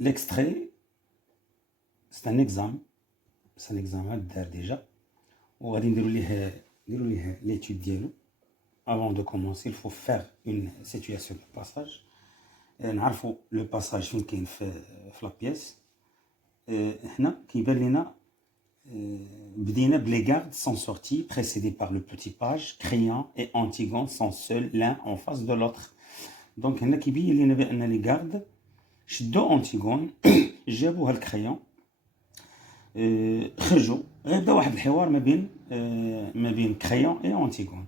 l'extrait, c'est un examen. C'est un examen déjà. وغادي نديروا ليه l'étude ديالو. Avant de commencer, il faut faire une situation de passage. نعرفوا le passage فين كاين في la pièce. هنا كيبان لنا بدينا بلي gardes sont sortis précédés par le petit page, Créon et Antigone sont seuls l'un en face de l'autre. Donc هنا كيبين لنا بان لي gardes شدوا أنتيغون جابوها لكريون خرجوا غيبدا واحد الحوار ما بين كريون et Antigone.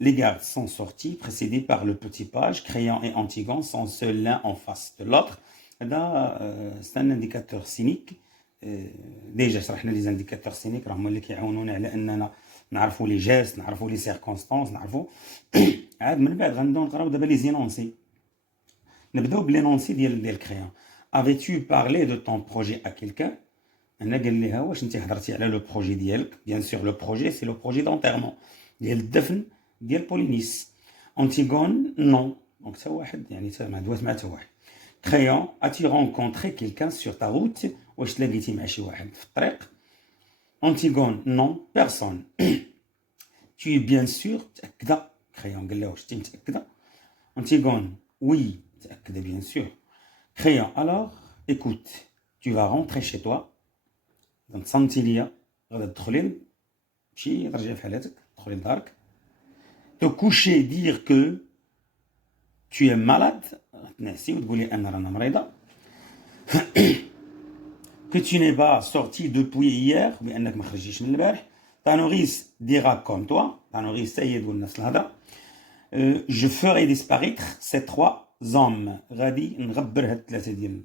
Les gardes sont sortis précédés par le petit page, Créon et Antigone sont seuls l'un en face de l'autre. C'est un indicateur cynique. ديجا شرحنا لي زانديكاتور سينيك راهم اللي كيعاونونا على اننا نعرفوا لي جيست نعرفوا لي سيركونستانس نعرفوا عاد من بعد غنبداو نقراو دابا لي زينونسي نبداو بلينونسي ديال كريون افي تو بارلي دو طون بروجي ا كيلكان انا قال ليها واش انت هضرتي على لو بروجي ديالك بيان سور لو بروجي سي لو بروجي دونتيرمون ديال الدفن ديال بولينيس انتيغون نون دونك حتى واحد يعني ما دوات مع حتى واحد Créon, as-tu rencontré quelqu'un sur ta route ou je l'ai dit مع شي واحد في الطريق Antigone, non, personne. Tu es bien sûr متأكدة Créon قال له واش انت متأكدة Antigone, oui, متأكدة bien sûr. Créon, alors, écoute, tu vas rentrer chez toi donc صنتي ليا غادا تدخلي ماشي ترجعي في حالاتك تدخلي لدارك te coucher dire que tu es malade تنعسي وتقولي انا رانا مريضه que tu n'es pas sorti depuis hier بانك ما خرجتيش من البارح ta nourrice dira comme toi ta nourrice هي تقول نفس الهضره je ferai disparaître ces trois hommes غادي نغبر هاد الثلاثه ديال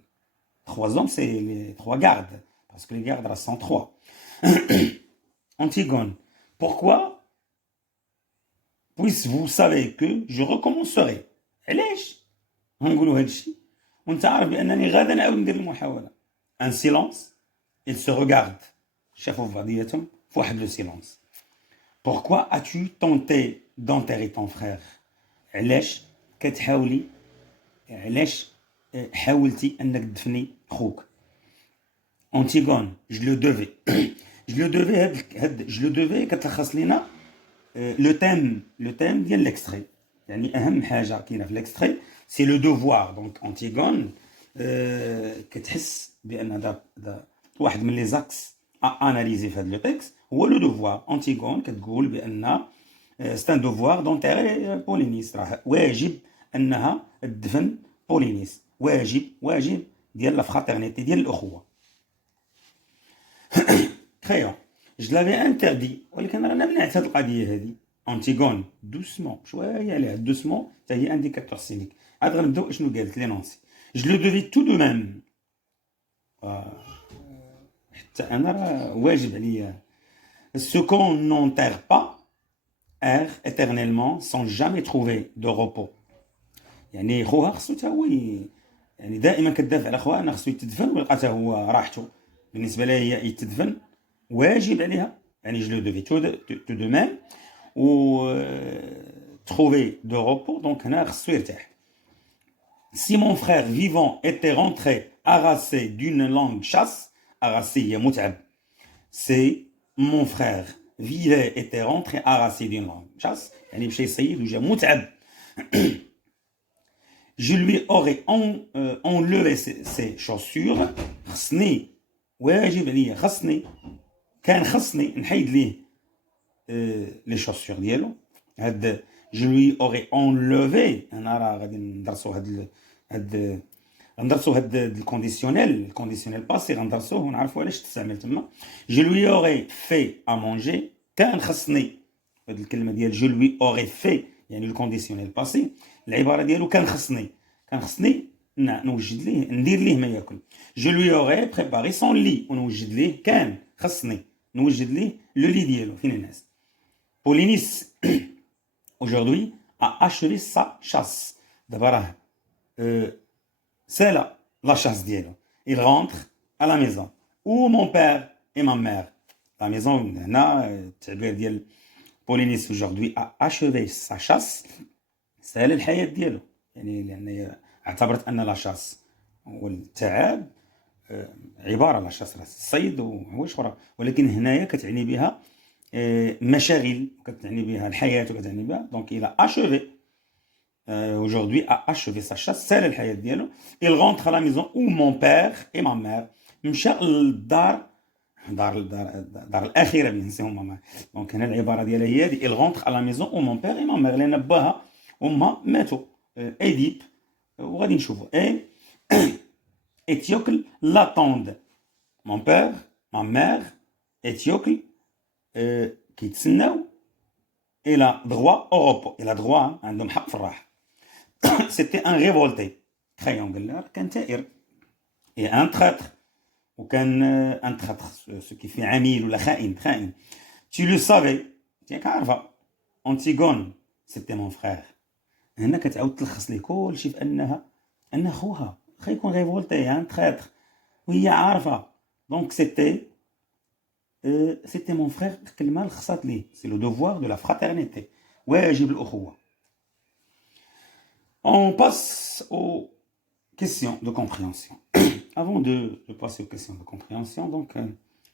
trois hommes c'est les trois gardes parce que les gardes sont trois Antigone pourquoi puisque vous savez que je recommencerai علاش نقولوا هذا الشيء وانت عارف بانني غادا نعاود ندير المحاوله ان سيلونس ils se regardent شافوا في بعضياتهم في واحد لو سيلونس pourquoi as-tu tenté d'enterrer ton frère علاش كتحاولي علاش حاولتي انك تدفني خوك Antigone je le devais je le devais كتلخص لينا لو تيم ديال l'extrait يعني اهم حاجه كاينه في l'extrait c'est le devoir donc Antigone كتحس بان هذا واحد من لي زاكس اناليزي في هذا لو تكست هو لو devoir Antigone كتقول بان c'est un devoir d'enterrer بولينيس راه واجب انها تدفن بولينيس واجب ديال لا فraternité ديال الاخوه Créon je l'avais interdit ولكن رانا منعت هذه القضيه هذه Antigone doucement شويه عليها doucement حتى هي انديكاتور سينيك عاد غنبداو شنو قالت لي نونسي je le devais tout de même حتى انا راه واجب عليا ce qu'on n'enterre pas erre éternellement sans jamais trouver de repos يعني خوها خصو حتى هو يعني دائما كتدافع على خوها انا خصو يتدفن ويلقى حتى هو راحته بالنسبه لها هي يتدفن واجب عليها يعني je le devais tout de même ou trouver de repos donc هنا خصو يرتاح si mon frère vivant était rentré harassé d'une longue chasse harassé هي متعب c'est mon frère vivait était rentré harassé d'une longue chasse يعني مشى يصيد وجا متعب je lui aurais enlevé ses chaussures خصني واجب عليا كان خصني نحيد ليه لي شوسور ديالو هاد je lui aurais enlevé انا راه غادي ندرسوا هاد الكونديسيونيل باسي غندرسوه ونعرفوا علاش تستعمل تما je lui aurais fait à manger كان خصني هاد الكلمه ديال je lui aurais fait يعني الكونديسيونيل باسي العباره ديالو كان خصني نوجد ليه ندير ليه ما ياكل je lui aurais préparé son lit ونوجد ليه كان خصني نوجد ليه لو لي ديالو فين الناس Polynice aujourd'hui a achevé sa chasse دابا راه c'est la chasse ديالو il rentre à la maison où mon père et ma mère la maison هنا التعبير ديال Polynice aujourd'hui a achevé sa chasse سهل الحياه ديالو يعني لان اعتبرت ان لا شاس والتعب عباره على شاس الصيد وحوايج اخرى، ولكن هنايا كتعني بها مشاغل، كتعني بها الحياه وكتعني بها. دونك الى اشوفي aujourd'hui a achevé sa chasse سال الحياه ديالو. il rentre à la maison où mon père et ma mère مشى للدار الدار الاخيره اللي نسيهم ماما. دونك هنا العباره ديالها هي هذه il rentre à la maison où mon père et ma mère لان باها وما ماتوا ايديب وغادي نشوفوا Étiocle l'attendent. Mon père, ma mère, Étiocle, كيتسناو. Il a droit au repos. Il a droit, عندهم حق في الراحة. C'était un révolté. Crayon قال لها كان ثائر. Et un traître. وكان un traître, ce qui fait عميل ولا خائن. Tu le savais. تياك عارفة. Antigone, c'était mon frère. هنا كتعاود تلخص ليه كلشي في أن خوها. خا يكون ريفولتي ان تريتر وهي عارفه. دونك سيتي مون فرير. الكلمه لخصات ليه سي لو دوفوار دو لا فراترنيتي، واجب الاخوه. On passe aux questions de compréhension. Avant de passer aux questions de compréhension, donc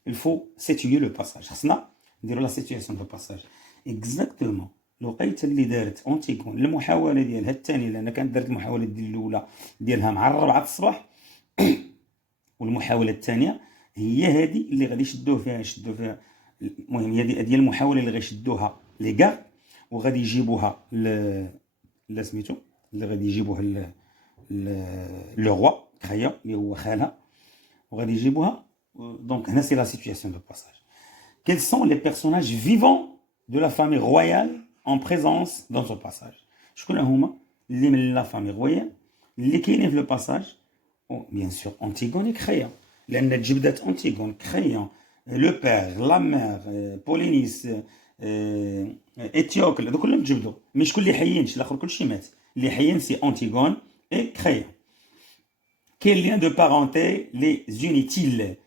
il faut situer le passage. خصنا نديروا لا سيتوياسيون دو باساج اكزاكتومون. الوقيته اللي دارت اونتيغون المحاوله ديالها الثانيه، لان كانت دارت المحاوله الاولى ديالها مع 4 الصباح والمحاوله الثانيه هي هذه اللي غادي يشدوه فيها. المهم هي ديال المحاوله اللي غيشدوها لي كاع وغادي يجيبوها لا سميتو اللي غادي يجيبوها لو روا كريون اللي هو خالها وغادي يجيبوها. دونك هنا سي لا سيتوياسيون دو باساج. Quels sont les personnages vivants de la famille royale en présence dans ce passage? شكون هما اللي من لا فامي رويال اللي كاينين في لو باساج؟ بيان سور انتيغون كريون، لان تجبدات انتيغون كريون لو بير لا مير بولينيس ايتيوكل هذو كلهم تجبدوا. مي شكون اللي حيينش؟ الاخر كلشي مات. اللي حيين سي انتيغون اي كريون. Quel lien de parenté les unit-il?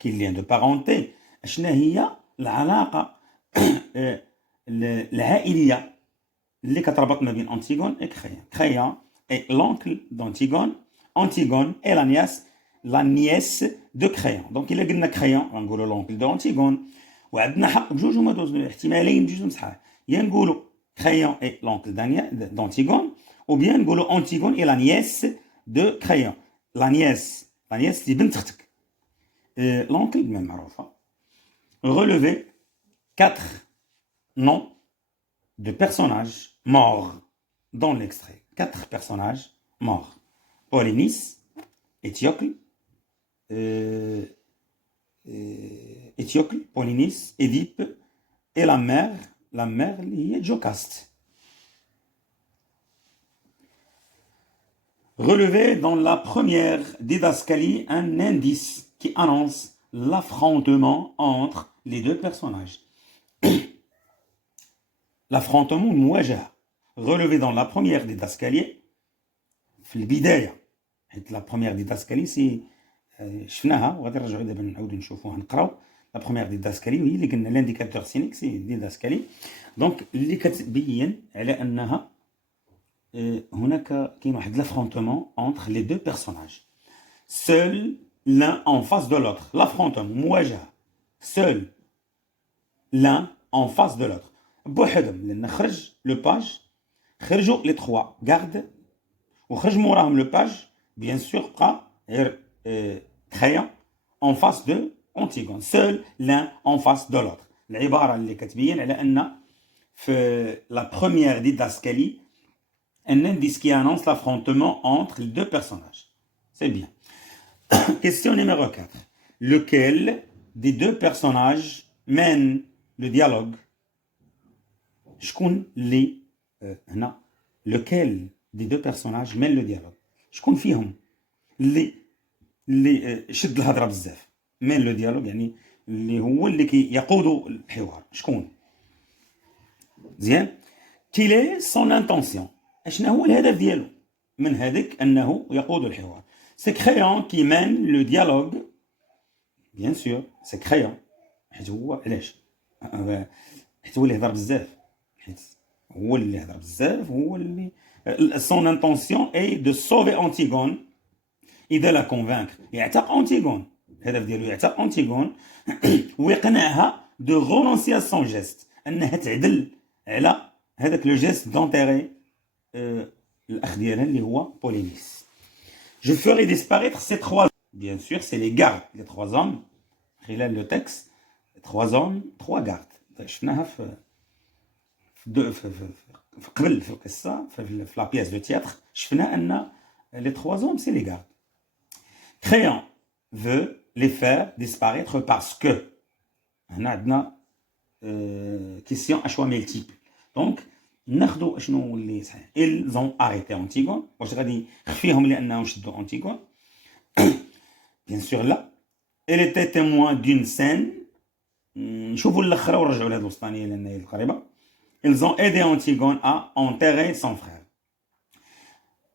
Quel lien de parenté؟ شنو هي العلاقه العائليه اللي كتربط ما بين انتيغون و كريون؟ كريون اي لونكل دانتيغون، انتيغون اي لا نيس دو كريون. دونك الا قلنا كريون غنقولوا لونكل دو انتيغون، وعندنا حق بجوج هما دوز احتمالين بجوج صحاح. يا نقولوا كريون اي لونكل دانتيغون او بيان نقولوا انتيغون اي لا نيس دو كريون. لا نيس اللي بنت اختك. لونكل ما معروفه. Relevez 4 noms de personnages morts dans l'extrait. 4 personnages morts. Polynice, Étiocle, Polynice, Édipe et la mère liée Jocaste. Relevez dans la première didascalie un indice qui annonce l'affrontement entre les deux personnages. L'affrontement المواجهة. Relevé dans la première didascalie في البداية، حيت la première didascalie سي شفناها وغادي نرجعوا دابا نعاودو نشوفوها نقراو. la première didascalie هي اللي قلنا l'indicateur cynique سي didascalie. دونك اللي كتبين على انها هناك كاين واحد l'affrontement entre les deux personnages. Seul l'un en face de l'autre. L'affrontement, مواجهة. Seul l'un en face de l'autre. بوحدهم، لأن خرج لو باج، خرجوا لي 3 garde وخرج موراهم لو باج بيان سور بقى غير كريون en face de Antigone. Seul l'un en face de l'autre. العبارة اللي كتبين على أن في la première didascalie un indice qui annonce l'affrontement entre les deux personnages. C'est bien. Question numéro 4. Lequel des deux personnages mène le dialogue? شكون اللي هنا lequel des deux personnages mène le dialogue؟ شكون فيهم اللي شد الهضره بزاف؟ mène le dialogue يعني اللي هو اللي يقود الحوار. شكون؟ مزيان. Quelle est son intention؟ اشنا هو الهدف ديالو من هذاك انه يقود الحوار؟ C'est Crayon qui mène le dialogue. Bien sûr, c'est Crayon. حيت هو علاش؟ حيت هو اللي هضر بزاف. حيت هو اللي هضر بزاف، هو اللي son intention est de sauver Antigone اذا لا كونفانكر يعتق انتيغون، الهدف ديالو يعتق انتيغون ويقنعها دو غونونسي ا سون جيست، انها تعدل على هذاك لو جيست دونتيري الاخ ديالها اللي هو بولينيس. Je ferai disparaître ces trois. Bien sûr, c'est les gardes, les trois hommes. خلال le texte, trois hommes, trois gardes. شفناها في قبل في القصة في la pièce de théâtre. شفنا أن les trois hommes, c'est les gardes. Créon veut les faire disparaître parce que هنا عندنا question à choix multiple. Donc ناخذوا شنو اللي صحيح. Ils ont arrêté Antigone. واش غادي يخفيهم لأنهم شدوا Antigone؟ Bien sûr لا. Elle était témoin d'une scène. نشوفوا الاخرى ونرجعوا لهاد الوسطانيه لان هي القريبه. Ils ont aidé Antigone à enterrer son frère.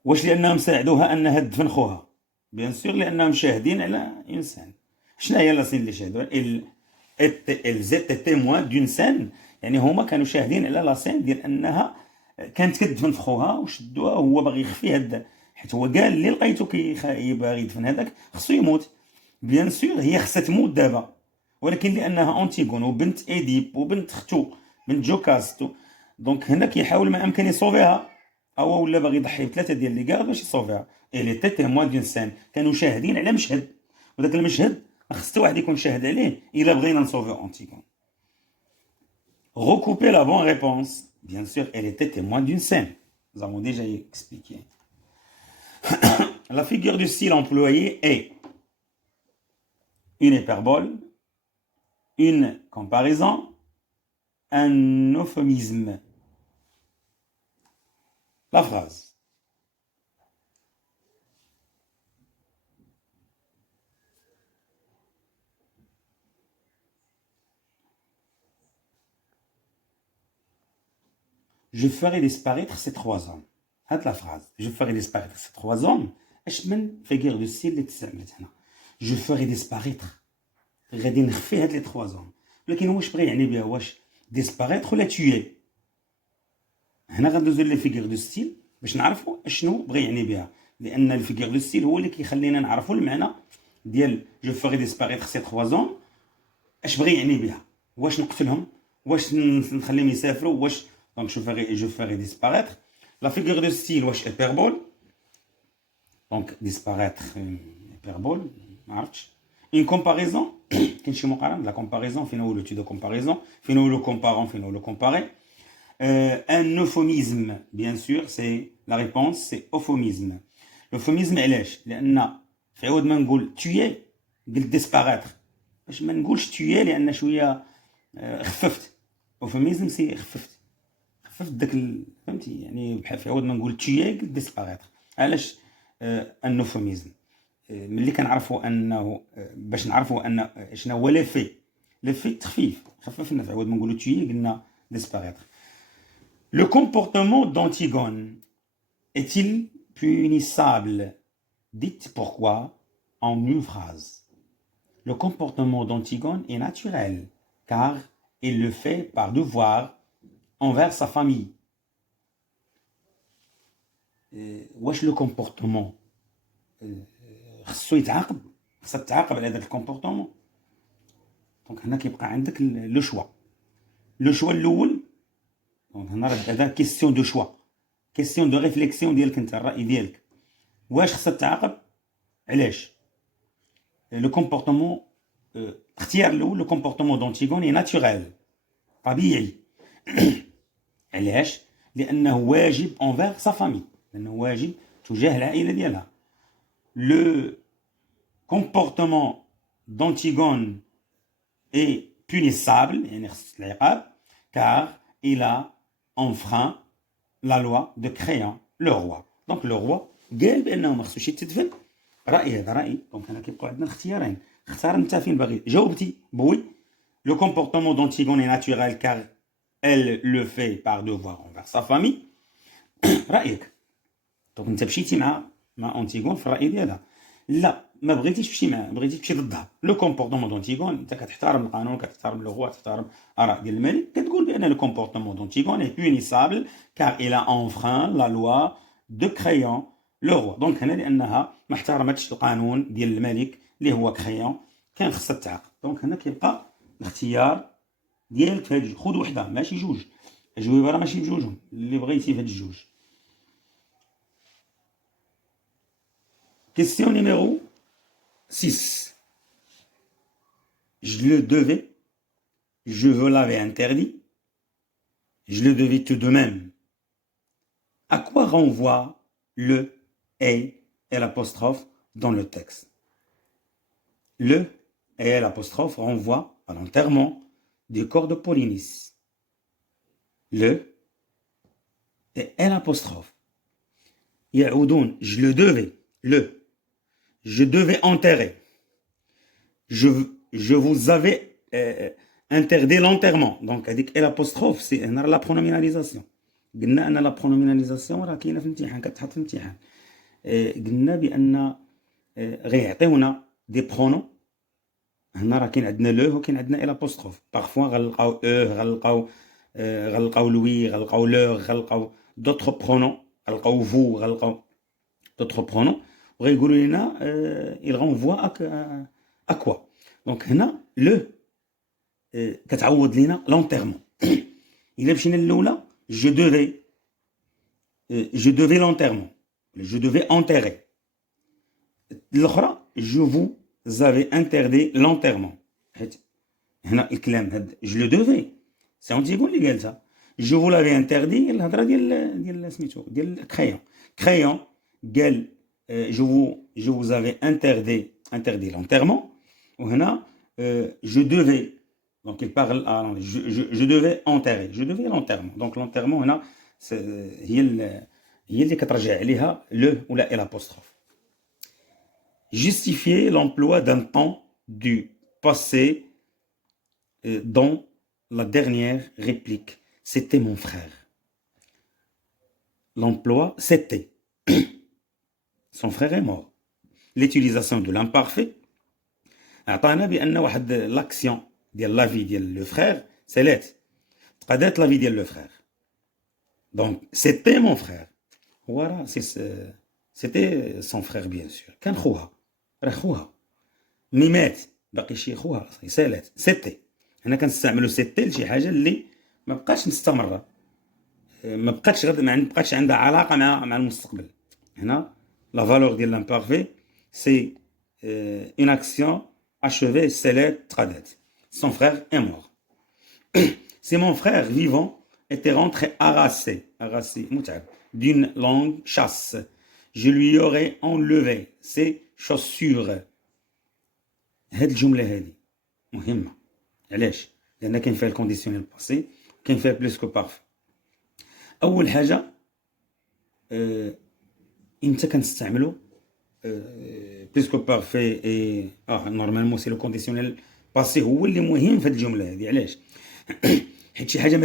واش لانهم ساعدوها انها تدفن خوها؟ Bien sûr لانهم شاهدين على انسان. شنو هي لا سين اللي شاهدوها؟ Ils étaient témoins d'une scène. يعني هما كانوا شاهدين على لا سين ديال انها كانت كتدفن في خوها وشدوها وهو باغي يخفي هاد، حيت هو قال اللي لقيتو باغي يدفن هذاك خصو يموت. بيان سور هي خصها تموت دابا، ولكن لانها انتيغون وبنت ايديب وبنت اختو بنت جوكاستو، دونك هنا كيحاول ما امكن يصوفيها، او ولا باغي يضحي بثلاثه ديال لي كارد باش يصوفيها. اللي تي تيموان دون سين، كانوا شاهدين على مشهد، وداك المشهد خص حتى واحد يكون شاهد عليه الا بغينا نصوفيو انتيغون. Recouper la bonne réponse. Bien sûr, elle était témoin d'une scène. Nous avons déjà expliqué. La figure de style employée est une hyperbole, une comparaison, un euphémisme. La phrase. Je ferai disparaître ces trois hommes. هاد la phrase. Je ferai disparaître ces trois hommes. اش من figure de style اللي تستعملت هنا؟ Je ferai disparaître. غادي نخفي هاد لي trois hommes. ولكن واش بغى يعني بها؟ واش disparaître ولا tuer؟ هنا غندوزو لي figure de style باش نعرفوا اشنو بغى يعني بها، لان الفيغور دو ستيل هو اللي كيخلينا نعرفوا المعنى ديال جو فيغي ديسباريتر سي 3 زون. اش بغى يعني بها؟ واش نقتلهم؟ واش نخليهم يسافروا؟ واش دونك جو فيغي ديسباريتر. لا فيغور دو ستيل واش هيبربول، دونك ديسباريتر هيبربول ما عرفتش. اون كومباريزون كاين شي مقارنه، لا كومباريزون فين هو لو تو دو كومباريزون، فين هو لو كومبارون، فين هو لو كومباري. Un euphémisme, bien sûr, c'est la réponse, c'est euphémisme. L'euphémisme, علاش؟ لأن في عوض ما نقول tuer قلت disparaître، باش ما نقولش tuer لأن شوية خففت. euphémisme سي خففت داك فهمتي، يعني بحال في عوض ما نقول tuer قلت disparaître. علاش un euphémisme؟ ملي كنعرفوا انه باش نعرفوا ان شنو هو لافي تخفيف، خففنا في عوض ما نقولوا tuer قلنا disparaître. Le comportement d'Antigone est-il punissable? Dites pourquoi en une phrase. Le comportement d'Antigone est naturel, car il le fait par devoir envers sa famille. واش لو كومبورتمون خصو يتعاقب؟ خصها تتعاقب على هذاك الكومبورتمون. دونك هنا كيبقى عندك لو شوا الاول. دونك هنا هذا كيسيون دو شوا، كيسيون دو ريفليكسيون ديالك انت، الراي ديالك. واش خصها تعاقب؟ علاش؟ لو كومبورتمون اختيار الاول، لو كومبورتمون دونتيغون اي ناتوريل، طبيعي. علاش؟ لانه واجب انفير سا فامي، لانه واجب تجاه العائله ديالها. لو كومبورتمون دونتيغون اي بونيسابل، يعني خص العقاب، كار il a enfreint la loi de Créon, le roi. Donc le roi قال بانه ما خصوش يتدفن. رايي هذا رايي. دونك هنا كيبقاو عندنا اختيارين، اختار انت فين باغي. جاوبتي بوي. Le comportement d'Antigone est naturel car elle le fait par devoir envers sa famille. رايك. دونك انت مشيتي مع انتيغون في الراي ديالها. لا ما بغيتيش تمشي معاه، بغيتي تمشي ضدها. لو كومبورتمون دونتيغون، انت كتحترم القانون، كتحترم لو روا، كتحترم اراء ديال الملك، كتقول بان لو كومبورتمون دونتيغون est punissable car il a enfreint la loi de Créon, لو روا. دونك هنا لانها ما احترمتش القانون ديال الملك اللي هو كريون كان خصها تعاقب. دونك هنا كيبقى الاختيار ديالك في هاد الجوج، خذ وحده ماشي جوج، الجويبه راه ماشي بجوجهم اللي بغيتي في هاد الجوج. Question numéro 6. Je le devais, je vous l'avais interdit, je le devais tout de même. À quoi renvoie le et l'apostrophe dans le texte? Le et l'apostrophe renvoient à l'enterrement du corps de Polynice. Le et l'apostrophe يعودون je le devais, je devais enterrer, je vous avais interdit l'enterrement. Donc هذيك l'apostrophe c'est هنا la pronominalisation. قلنا ان لا برونوميناليزاسيون راه كاينه في الامتحان، كتحط في الامتحان. قلنا بان غيعطيونا دي برونو. هنا راه كاين عندنا لو وكاين عندنا الابوستروف. بارفوا غنلقاو غنلقاو لوي، غنلقاو لوغ، غنلقاو دوطخ برونو، غنلقاو فو، غنلقاو دوطخ برونو وغيقولوا لنا il renvoie à quoi. دونك هنا لو كتعوض لينا لونتيرمون. الا مشينا الاولى je devais l'enterrement, je devais enterrer. الاخرى je vous avais interdit l'enterrement. حيت هنا الكلام هاد je le devais سي اونتيغون اللي قالتها. je vous l'avais interdit الهضره ديال سميتو ديال كريون قال je vous avais interdit l'enterrement. وهنا je devais, donc il parle je devais enterrer, je devais l'enterrement. donc l'enterrement هنا هي اللي كترجع عليها le ولا l'apostrophe. Justifier l'emploi d'un temps du passé dans la dernière réplique. C'était mon frère. L'emploi c'était. Son frère est mort. L'utilisation de l'imparfait عطانا بان واحد l'action ديال la vie ديال le frère سالات تقادات la vie ديال le frère. donc c'était mon frère. هو راه c'était son frère bien sûr. كان خوها راه خوها مي مات باقي شي خوها سالات. سيتي هنا كنستعملوا سيتي لشي حاجه اللي ما بقاش مستمره، ما بقاتش بقاتش عندها علاقه مع المستقبل. هنا لا فالور ديال l'imparfait c'est une action achevée سالات تقادات. son frère est mort. si mon frère vivant était rentré harassé متعب d'une longue chasse, je lui aurais enlevé ses chaussures. هاد الجملة هادي مهمة. علاش؟ لأن كاين فيها الكونديسيونيل باسي، كاين فيها بلوس كو بارفي. أول حاجة إمتى كنستعملو بلوس كو بارفي اي نورمالمون سي لو كونديسيونيل باسي هو اللي مهم في هاد الجملة هادي. علاش؟ حيت شي حاجة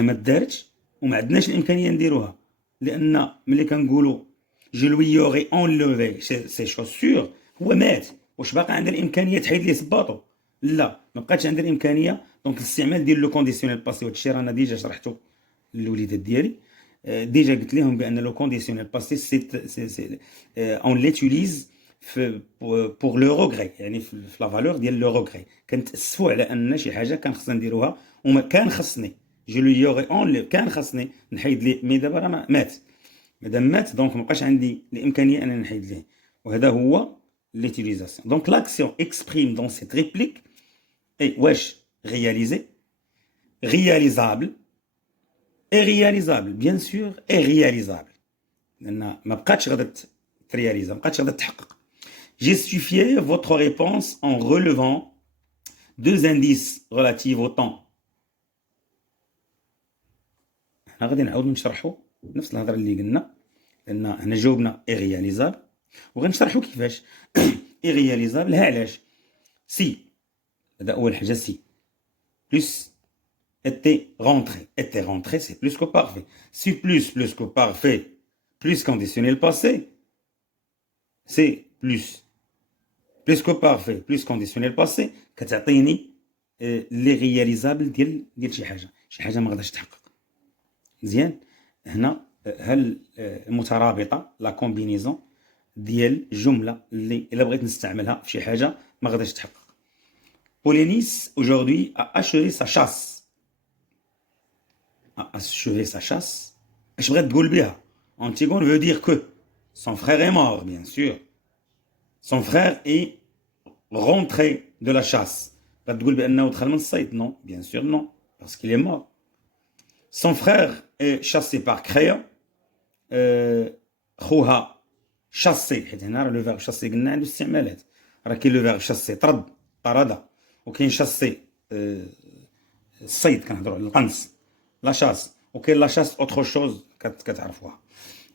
ما دارتش وما عندناش الإمكانية نديروها. لأن ملي كنقولو je lui aurais enlevé ses chaussures هو مات، واش باقي عندها الامكانيه تحيد ليه صباطو؟ لا، ما بقاتش عندها الامكانيه. دونك الاستعمال ديال لو كونديسيونيل باسي، وهادشي رانا ديجا شرحته للوليدات ديالي. ديجا قلت لهم بان لو كونديسيونيل باسي سي اون ليتيليز بور لو روغري، يعني في لا فالور ديال لو روغري. كنتاسفوا على ان شي حاجه كان خصنا نديروها وما كان خصني جو لو يوغي اون كان خصني نحيد ليه، مي دابا راه مات. مادام مات دونك مابقاش عندي الامكانيه انني نحيد ليه، وهذا هو l'utilisation. Donc l'action exprime dans cette réplique est wesh réalisé, réalisable, et réalisable bien sûr et réalisable. لأن ما بقاتش غادا ترياليزا، ما بقاتش غادا تحقق. Justifiez votre réponse en relevant deux indices relatifs au temps. هنا غادي نعاود نشرحوا نفس الهضره اللي قلنا، لأن هنا جاوبنا et réalisable وغنشرحوا كيفاش. irréalisable ها علاش؟ سي هذا اول حاجه، سي بلس était rentré c'est plus que parfait. si plus que parfait plus conditionnel passé c'est plus que parfait plus conditionnel passé كتعطيني لي رياليزابل ديال شي حاجه ما غاداش تحقق. مزيان. هنا هل المترابطه لا كومبينيزون ديال جمله اللي الا بغيت نستعملها في شي حاجه ما غاديش تحقق. Polénis aujourd'hui a achevé sa chasse. A achevé sa chasse. اش بغات تقول بها؟ Antigone veut dire que son frère est mort, bien sûr. Son frère est rentré de la chasse. بغات تقول بانه دخل من الصيد. Non, bien sûr non, parce qu'il est mort. Son frère est chassé par Créon. خوها chassé، حيت هنا راه لو فيرب chassé قلنا عنده استعمالات. راه كاين لو فيرب chassé طرد، وكاين شاسي الصيد كنهضروا على القنص لا شاس، وكاين لا شاس اوتر شوز كتعرفوها.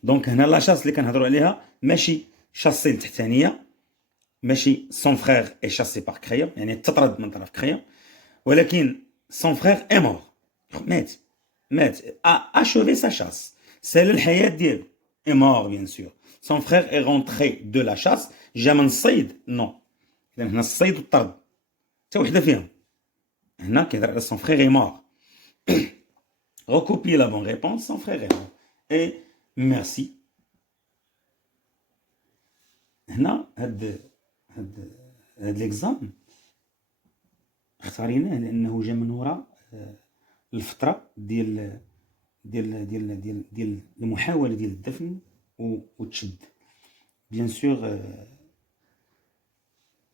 دونك هنا لا شاس اللي كنهضروا عليها ماشي شاسي التحتانيه، ماشي سون فخير اي شاسي بار كريون يعني تطرد من طرف كريون، ولكن سون فخير اي مور مات اشوفي سا شاس، سال الحياه ديالو اي مور بيان سور. سون فخير اي رونتري دو لا شاس، جا من الصيد نو. اذا هنا الصيد والطرد حتى وحده فيهم. هنا كيهضر على سون فخير اي مور. recopier la bonne réponse, son frère est mort. Et merci. هنا هاد ليكزام اختاريناه لانه جا من وراء الفتره ديال المحاوله ديال الدفن والتشد. بيان سور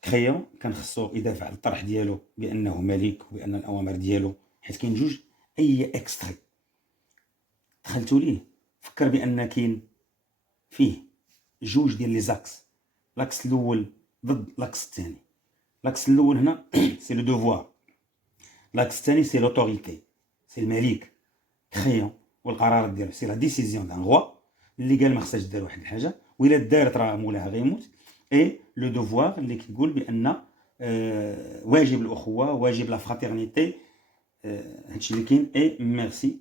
كريون كان خصو يدافع على الطرح ديالو بانه ملك وبان الاوامر ديالو، حيت كاين جوج اي اكستري دخلتوا ليه فكر بان كاين فيه جوج ديال لي زاكس، لاكس الاول ضد لاكس الثاني. لاكس الاول هنا سي لو دوفوار، لاكس الثاني سي لوتوريتي، سي الملك كريون والقرارات ديالو، سي لا ديسيزيون دان غوا اللي قال ما خصهاش دار واحد الحاجه والا دارت راه مولاها غيموت. اي لو دوفوار اللي كيقول بان واجب الاخوه، واجب لا فراترنيتي، هادشي اللي كاين. اي ميرسي.